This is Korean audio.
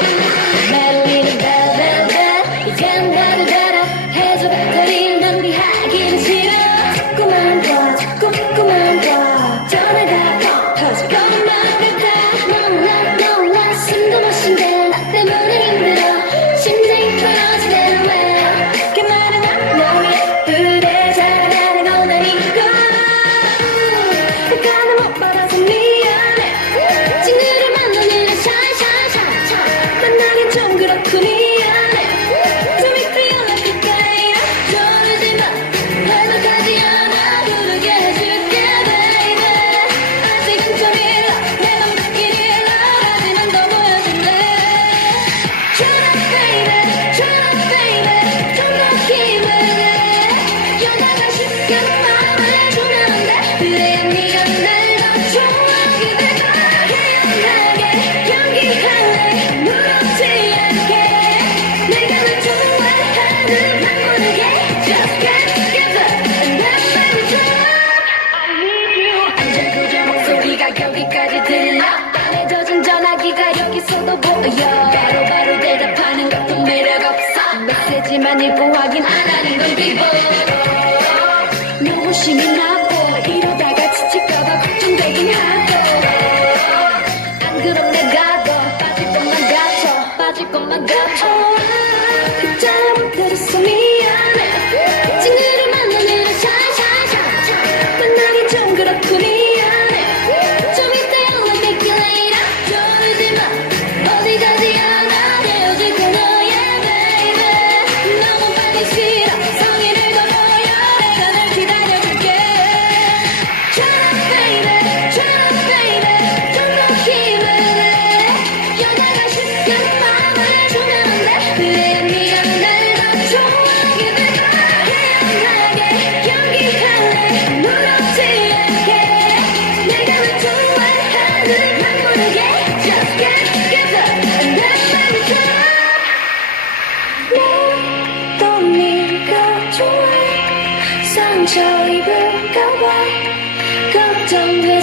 멜로디는 벨벨벨 이젠 나를 알아 해줘 배터리를 낭비하기는 싫어 자꾸만 봐 자꾸만 봐 전화가 터져버린 말 같아 놀라 숨도 못 쉰대 나 때문에 힘들어 심장이 떨어지네 왜 그렇게 말은 안 나오네 그래 잘하는 건 아니고 약간은 못 받아서 미안해 친구를 만나느라 샤샤샤샤 만나긴 좀 그렇고 미안해 To make me like a 저러지 마 행복하지 않아 부르게 해줄게 baby 아직은 좀 일러 내 맘 닿길 일러 하지만 더 보여줄래 Shut up baby 좀 더 힘을 내 여자가 쉽게 마음을 주면 안돼 그래야 네가 날 더 좋아하게 될 거야 태연하게 연기할래 무섭지 않게 내가 널 좋아하는 난 모르게 Just get together and let's make it I need you 안절부절 목소리가 여기까지 들려 땀에 젖은 전화기가 여기서도 보여 바로바로 대답하는 것도 매력없어 메시지만 읽고 확인 안 하는 건 비보 너무 심이 나고 이러다가 지칠까봐 걱정되긴 하고 안 그럼 내가 더 빠질 것만 같아 잘 못 들었어 미안해 친구를 만나느라 샤샤샤 만나긴 좀 그렇고 미안해 좀 이따 연락할게 later 저러지 마 어디 가지 않아 헤어질 거야 baby 너무 빨리 싫어 성의를 더 보여 내가 널 기다려줄게 Shut up baby 좀 더 힘을 내 여자가 쉽게 마음을 주면 안돼 그래야 네가 날 더 좋아하게 될 거야 태연하게 연기할래 무섭지 않게 내가 널 좋아하는 난 모르게 Just get together and let's make it 또 네가 좋아 상처 입을까봐 걱정돼